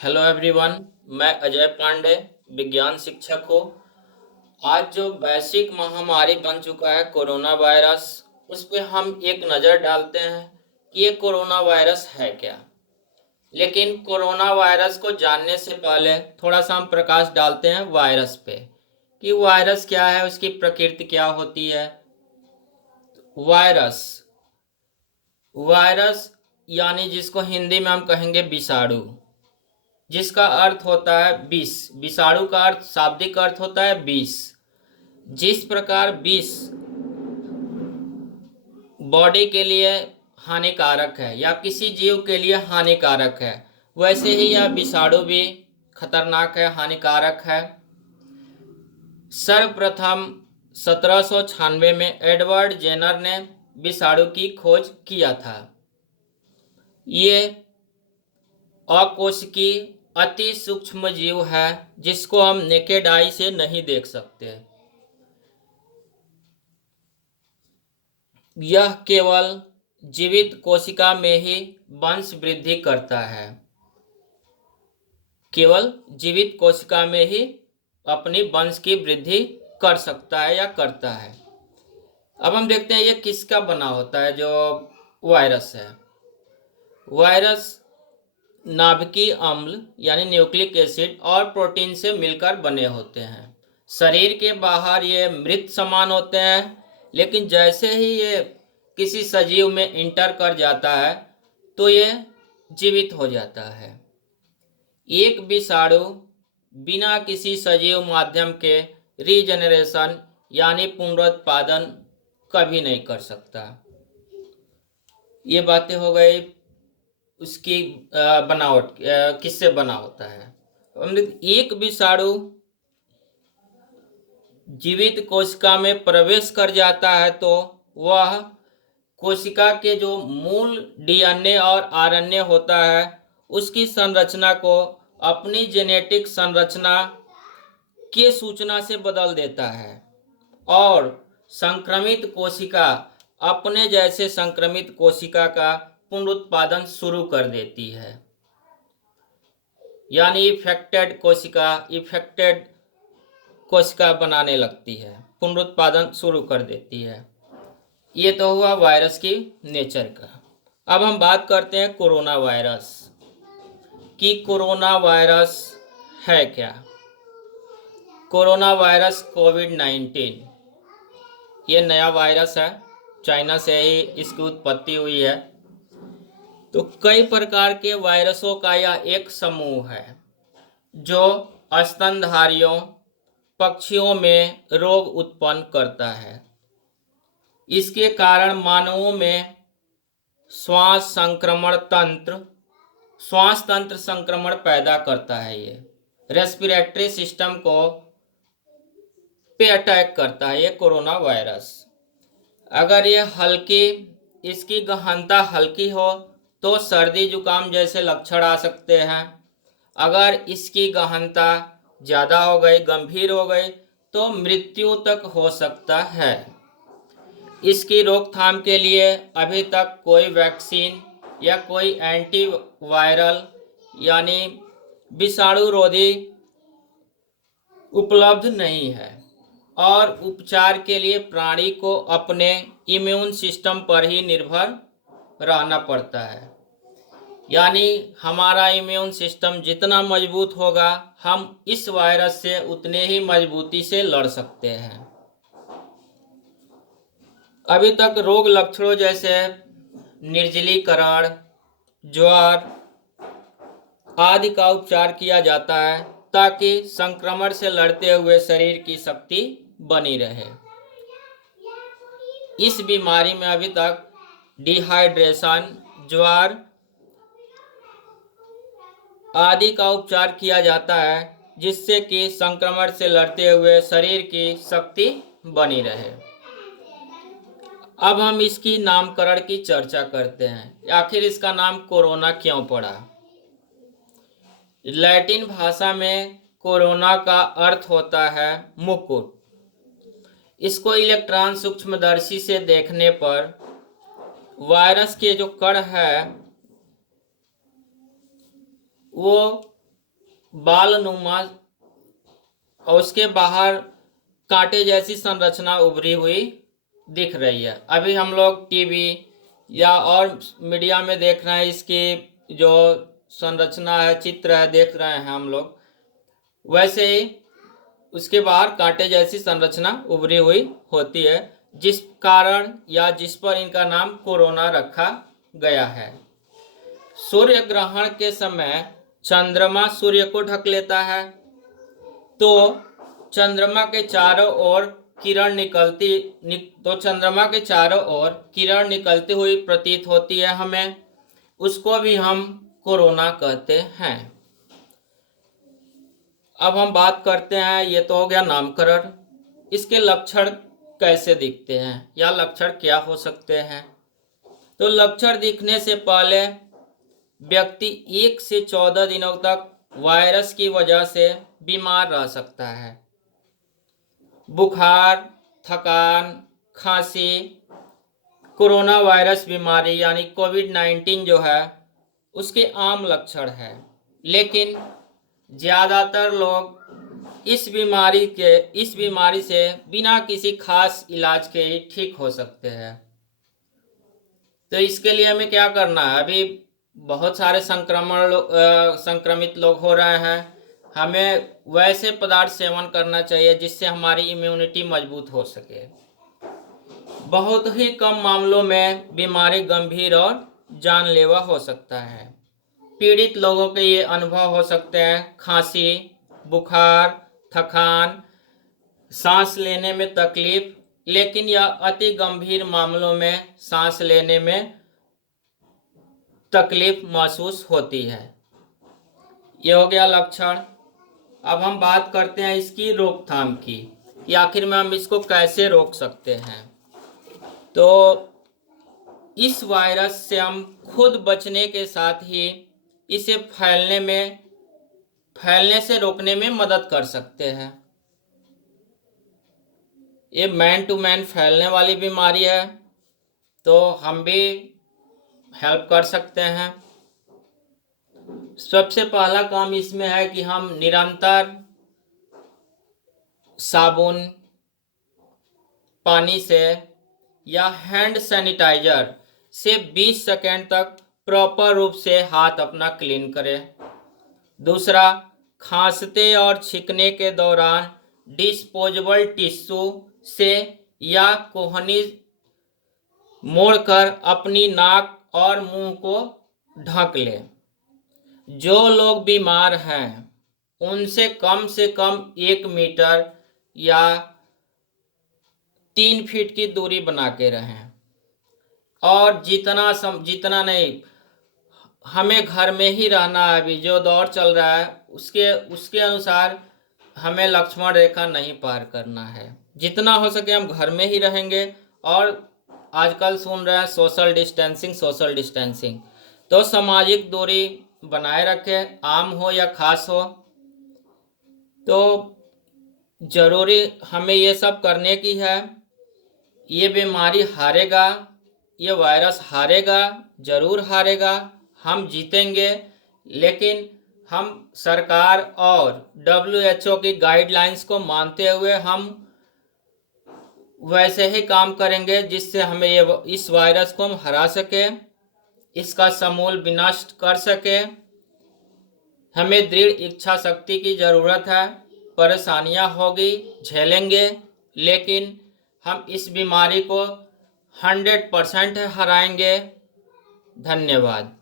Hello everyone. मैं अजय पांडे, विज्ञान शिक्षक हूँ। आज जो वैश्विक महामारी बन चुका है कोरोना वायरस, उस पे हम एक नज़र डालते हैं कि ये कोरोना वायरस है क्या। लेकिन कोरोना वायरस को जानने से पहले थोड़ा सा हम प्रकाश डालते हैं वायरस पे कि वायरस क्या है, उसकी प्रकृति क्या होती है। वायरस वायरस यानी जिसको हिंदी में हम कहेंगे विषाणु, जिसका अर्थ होता है विष। विषाणु का अर्थ, शाब्दिक अर्थ होता है विष। जिस प्रकार विष बॉडी के लिए हानिकारक है या किसी जीव के लिए हानिकारक है, वैसे ही यह विषाणु भी खतरनाक है, हानिकारक है। सर्वप्रथम 1796 में एडवर्ड जेनर ने विषाणु की खोज किया था। ये अकोशिकीय अति सूक्ष्म जीव है जिसको हम नेकेड आई से नहीं देख सकते। यह केवल जीवित कोशिका में ही वंश वृद्धि करता है, केवल जीवित कोशिका में ही अपनी वंश की वृद्धि कर सकता है या करता है। अब हम देखते हैं ये किसका बना होता है। जो वायरस है, वायरस नाभिकीय अम्ल यानी न्यूक्लिक एसिड और प्रोटीन से मिलकर बने होते हैं। शरीर के बाहर ये मृत समान होते हैं, लेकिन जैसे ही ये किसी सजीव में इंटर कर जाता है तो ये जीवित हो जाता है। एक विषाणु बिना किसी सजीव माध्यम के रीजनरेशन यानी पुनरुत्पादन कभी नहीं कर सकता। ये बातें हो गई उसकी बनावट, किससे बना होता है। एक विषाणु जीवित कोशिका में प्रवेश कर जाता है तो वह कोशिका के जो मूल डीएनए और आरएनए होता है उसकी संरचना को अपनी जेनेटिक संरचना के सूचना से बदल देता है और संक्रमित कोशिका अपने जैसे संक्रमित कोशिका का पुनरुत्पादन शुरू कर देती है। यानी इफेक्टेड कोशिका बनाने लगती है, पुनरुत्पादन शुरू कर देती है। ये तो हुआ वायरस की नेचर का। अब हम बात करते हैं कोरोना वायरस कि कोरोना वायरस है क्या। कोरोना वायरस कोविड-19 ये नया वायरस है, चाइना से ही इसकी उत्पत्ति हुई है। तो कई प्रकार के वायरसों का यह एक समूह है जो स्तनधारियों पक्षियों में रोग उत्पन्न करता है। इसके कारण मानवों में श्वास तंत्र संक्रमण पैदा करता है। ये रेस्पिरेटरी सिस्टम को पे अटैक करता है ये कोरोना वायरस। अगर ये इसकी गहनता हल्की हो तो सर्दी जुकाम जैसे लक्षण आ सकते हैं। अगर इसकी गहनता ज़्यादा हो गई, गंभीर हो गई, तो मृत्यु तक हो सकता है। इसकी रोकथाम के लिए अभी तक कोई वैक्सीन या कोई एंटीवायरल यानी विषाणुरोधी उपलब्ध नहीं है और उपचार के लिए प्राणी को अपने इम्यून सिस्टम पर ही निर्भर रहना पड़ता है। यानी हमारा इम्यून सिस्टम जितना मजबूत होगा, हम इस वायरस से उतने ही मजबूती से लड़ सकते हैं। अभी तक रोग लक्षणों जैसे निर्जलीकरण, ज्वर आदि का उपचार किया जाता है ताकि संक्रमण से लड़ते हुए शरीर की शक्ति बनी रहे। इस बीमारी में अभी तक डिहाइड्रेशन, ज्वर आदि का उपचार किया जाता है जिससे कि संक्रमण से लड़ते हुए शरीर की शक्ति बनी रहे। अब हम इसकी नामकरण की चर्चा करते हैं। आखिर इसका नाम कोरोना क्यों पड़ा। लैटिन भाषा में कोरोना का अर्थ होता है मुकुट। इसको इलेक्ट्रॉन सूक्ष्मदर्शी से देखने पर वायरस के जो कण है वो बालनुमा और उसके बाहर कांटे जैसी संरचना उभरी हुई दिख रही है। अभी हम लोग टीवी या और मीडिया में देख रहे हैं, इसकी जो संरचना है, चित्र है, देख रहे हैं हम लोग, वैसे ही उसके बाहर कांटे जैसी संरचना उभरी हुई होती है, जिस कारण या जिस पर इनका नाम कोरोना रखा गया है। सूर्य ग्रहण के समय चंद्रमा सूर्य को ढक लेता है, तो चंद्रमा के चारों ओर किरण निकलती हुई प्रतीत होती है हमें, उसको भी हम कोरोना कहते हैं। अब हम बात करते हैं, ये तो हो गया नामकरण, इसके लक्षण कैसे दिखते हैं या लक्षण क्या हो सकते हैं। तो लक्षण दिखने से पहले व्यक्ति 1 से 14 दिनों तक वायरस की वजह से बीमार रह सकता है। बुखार, थकान, खांसी कोरोना वायरस बीमारी यानी कोविड-19 जो है उसके आम लक्षण है, लेकिन ज़्यादातर लोग इस बीमारी से बिना किसी खास इलाज के ही ठीक हो सकते हैं। तो इसके लिए हमें क्या करना है, अभी बहुत सारे संक्रमित लोग हो रहे हैं, हमें वैसे पदार्थ सेवन करना चाहिए जिससे हमारी इम्यूनिटी मजबूत हो सके। बहुत ही कम मामलों में बीमारी गंभीर और जानलेवा हो सकता है। पीड़ित लोगों के ये अनुभव हो सकते हैं खांसी, बुखार, थकान, सांस लेने में तकलीफ, लेकिन यह अति गंभीर मामलों में सांस लेने में तकलीफ महसूस होती है। ये हो गया लक्षण। अब हम बात करते हैं इसकी रोकथाम की कि आखिर में हम इसको कैसे रोक सकते हैं। तो इस वायरस से हम खुद बचने के साथ ही इसे फैलने से रोकने में मदद कर सकते हैं। ये मैन टू मैन फैलने वाली बीमारी है, तो हम भी हेल्प कर सकते हैं। सबसे पहला काम इसमें है कि हम निरंतर साबुन, पानी से या हैंड सैनिटाइजर से 20 सेकेंड तक प्रॉपर रूप से हाथ अपना क्लीन करें। दूसरा, खांसते और छींकने के दौरान डिस्पोजेबल टिश्यू से या कोहनी मोड़कर अपनी नाक और मुंह को ढक लें। जो लोग बीमार हैं उनसे कम 1 मीटर या 3 फीट की दूरी बना के रहें, और जितना नहीं, हमें घर में ही रहना है। अभी जो दौर चल रहा है उसके अनुसार हमें लक्ष्मण रेखा नहीं पार करना है। जितना हो सके हम घर में ही रहेंगे, और आजकल सुन रहे हैं सोशल डिस्टेंसिंग, तो सामाजिक दूरी बनाए रखें, आम हो या खास हो। तो जरूरी हमें ये सब करने की है। ये बीमारी हारेगा, ये वायरस हारेगा, जरूर हारेगा, हम जीतेंगे। लेकिन हम सरकार और WHO की गाइडलाइंस को मानते हुए हम वैसे ही काम करेंगे जिससे हमें इस वायरस को हम हरा सके, इसका समूल विनष्ट कर सके। हमें दृढ़ इच्छा शक्ति की ज़रूरत है। परेशानियां होगी, झेलेंगे, लेकिन हम इस बीमारी को 100% हराएंगे। धन्यवाद।